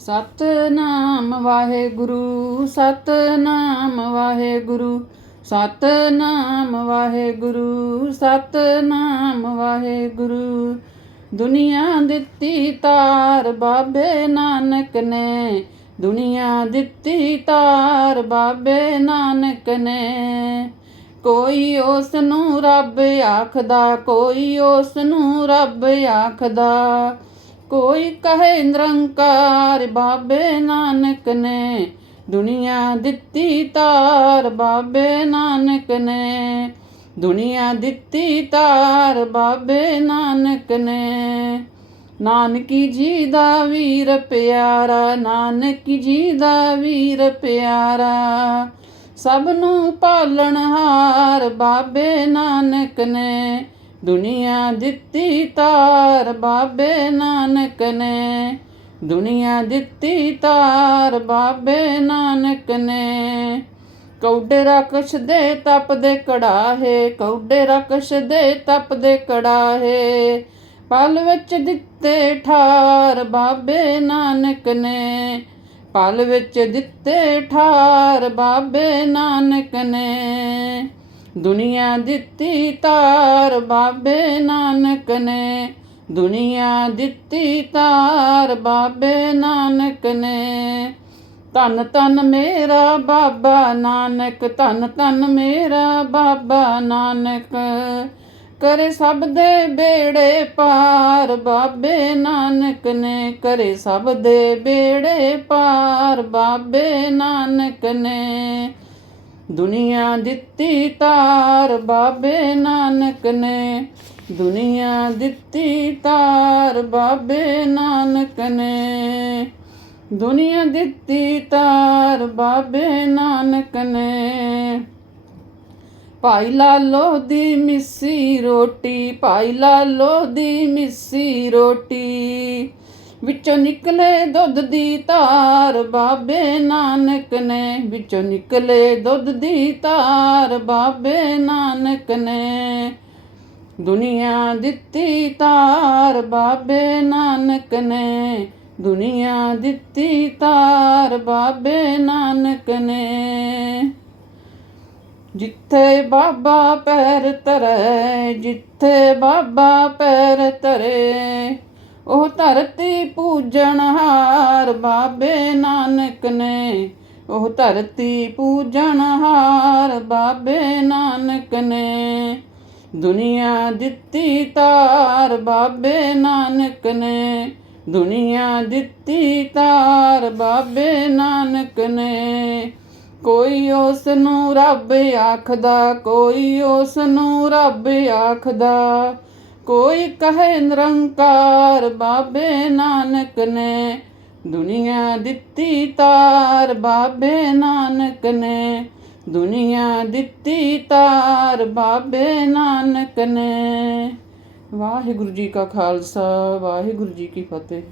ਸਤਨਾਮ ਵਾਹਿਗੁਰੂ ਸਤਨਾਮ ਵਾਹਿਗੁਰੂ ਸਤਨਾਮ ਵਾਹਿਗੁਰੂ ਸਤਨਾਮ ਵਾਹਿਗੁਰੂ। ਦੁਨੀਆ ਦਿੱਤੀ ਤਾਰ ਬਾਬੇ ਨਾਨਕ ਨੇ, ਦੁਨੀਆ ਦਿੱਤੀ ਤਾਰ ਬਾਬੇ ਨਾਨਕ ਨੇ। ਕੋਈ ਉਸ ਨੂੰ ਰੱਬ ਆਖਦਾ, ਕੋਈ ਉਸ ਨੂੰ ਰੱਬ ਆਖਦਾ। ਕੋਈ ਕਹੇ ਨਿਰੰਕਾਰ, ਬਾਬੇ ਨਾਨਕ ਨੇ ਦੁਨੀਆ ਦਿੱਤੀ ਤਾਰ, ਬਾਬੇ ਨਾਨਕ ਨੇ ਦੁਨੀਆ ਦਿੱਤੀ ਤਾਰ, ਬਾਬੇ ਨਾਨਕ ਨੇ। ਨਾਨਕੀ ਜੀ ਦਾ ਵੀਰ ਪਿਆਰਾ, ਨਾਨਕੀ ਜੀ ਦਾ ਵੀਰ ਪਿਆਰਾ, ਸਭ ਨੂੰ ਪਾਲਣਹਾਰ ਬਾਬੇ ਨਾਨਕ ਨੇ। ਦੁਨੀਆ ਦਿੱਤੀ ਤਾਰ ਬਾਬੇ ਨਾਨਕ ਨੇ। ਦੁਨੀਆ ਦਿੱਤੀ ਤਾਰ ਬਾਬੇ ਨਾਨਕ ਨੇ। ਕੌਡੇ ਰਕਸ਼ ਦੇ ਤਪ ਦੇ ਕੜਾਹੇ ਕੌਡੇ ਰਕਸ਼ ਦੇ ਤਪ ਦੇ ਕੜਾਹੇ। ਪਲ ਵਿੱਚ ਦਿੱਤੇ ਠਾਰ ਬਾਬੇ ਨਾਨਕ ਨੇ। ਪਲ ਵਿੱਚ ਦਿੱਤੇ ਠਾਰ ਬਾਬੇ ਨਾਨਕ ਨੇ। ਦੁਨੀਆ ਦਿੱਤੀ ਤਾਰ ਬਾਬੇ ਨਾਨਕ ਨੇ। ਦੁਨੀਆ ਦਿੱਤੀ ਤਾਰ ਬਾਬੇ ਨਾਨਕ ਨੇ। ਧੰਨ ਧੰਨ ਮੇਰਾ ਬਾਬਾ ਨਾਨਕ, ਧੰਨ ਧੰਨ ਮੇਰਾ ਬਾਬਾ ਨਾਨਕ। ਕਰੇ ਸਭ ਦੇ ਬੇੜੇ ਪਾਰ ਬਾਬੇ ਨਾਨਕ ਨੇ। ਕਰੇ ਸਭ ਦੇ ਬੇੜੇ ਪਾਰ ਬਾਬੇ ਨਾਨਕ ਨੇ। ਦੁਨੀਆ ਦਿੱਤੀ ਤਾਰ ਬਾਬੇ ਨਾਨਕ ਨੇ। ਦੁਨੀਆ ਦਿੱਤੀ ਤਾਰ ਬਾਬੇ ਨਾਨਕ ਨੇ। ਦੁਨੀਆ ਦਿੱਤੀ ਤਾਰ ਬਾਬੇ ਨਾਨਕ ਨੇ। ਭਾਈ ਲਾਲੋ ਦੀ ਮਿੱਸੀ ਰੋਟੀ, ਭਾਈ ਲਾਲੋ ਦੀ ਮਿੱਸੀ ਰੋਟੀ। ਵਿੱਚੋਂ ਨਿਕਲੇ ਦੁੱਧ ਦੀ ਧਾਰ, ਬਾਬੇ ਨਾਨਕ ਨੇ ਵਿੱਚੋਂ ਨਿਕਲੇ ਦੁੱਧ ਦੀ ਧਾਰ, ਬਾਬੇ ਨਾਨਕ ਨੇ ਦੁਨੀਆ ਦਿੱਤੀ ਤਾਰ ਬਾਬੇ ਨਾਨਕ ਨੇ ਦੁਨੀਆ ਦਿੱਤੀ ਤਾਰ ਬਾਬੇ ਨਾਨਕ ਨੇ। ਜਿੱਥੇ ਬਾਬਾ ਪੈਰ ਧਰੇ, ਜਿੱਥੇ ਬਾਬਾ ਪੈਰ ਧਰੇ ਉਹ ਧਰਤੀ ਪੂਜਣਹਾਰ ਬਾਬੇ ਨਾਨਕ ਨੇ। ਉਹ ਧਰਤੀ ਪੂਜਣਹਾਰ ਬਾਬੇ ਨਾਨਕ ਨੇ। ਦੁਨੀਆ ਦਿੱਤੀ ਤਾਰ ਬਾਬੇ ਨਾਨਕ ਨੇ। ਦੁਨੀਆ ਦਿੱਤੀ ਤਾਰ ਬਾਬੇ ਨਾਨਕ ਨੇ। ਕੋਈ ਉਸ ਨੂੰ ਰੱਬ ਆਖਦਾ, ਕੋਈ ਉਸ ਨੂੰ ਰੱਬ ਆਖਦਾ। ਕੋਈ ਕਹੇ ਨਿਰੰਕਾਰ ਬਾਬੇ ਨਾਨਕ ਨੇ, ਦੁਨੀਆ ਦਿੱਤੀ ਤਾਰ ਬਾਬੇ ਨਾਨਕ ਨੇ, ਦੁਨੀਆ ਦਿੱਤੀ ਤਾਰ ਬਾਬੇ ਨਾਨਕ ਨੇ। ਵਾਹਿਗੁਰੂ ਜੀ ਕਾ ਖਾਲਸਾ, ਵਾਹਿਗੁਰੂ ਜੀ ਕੀ ਫਤਿਹ।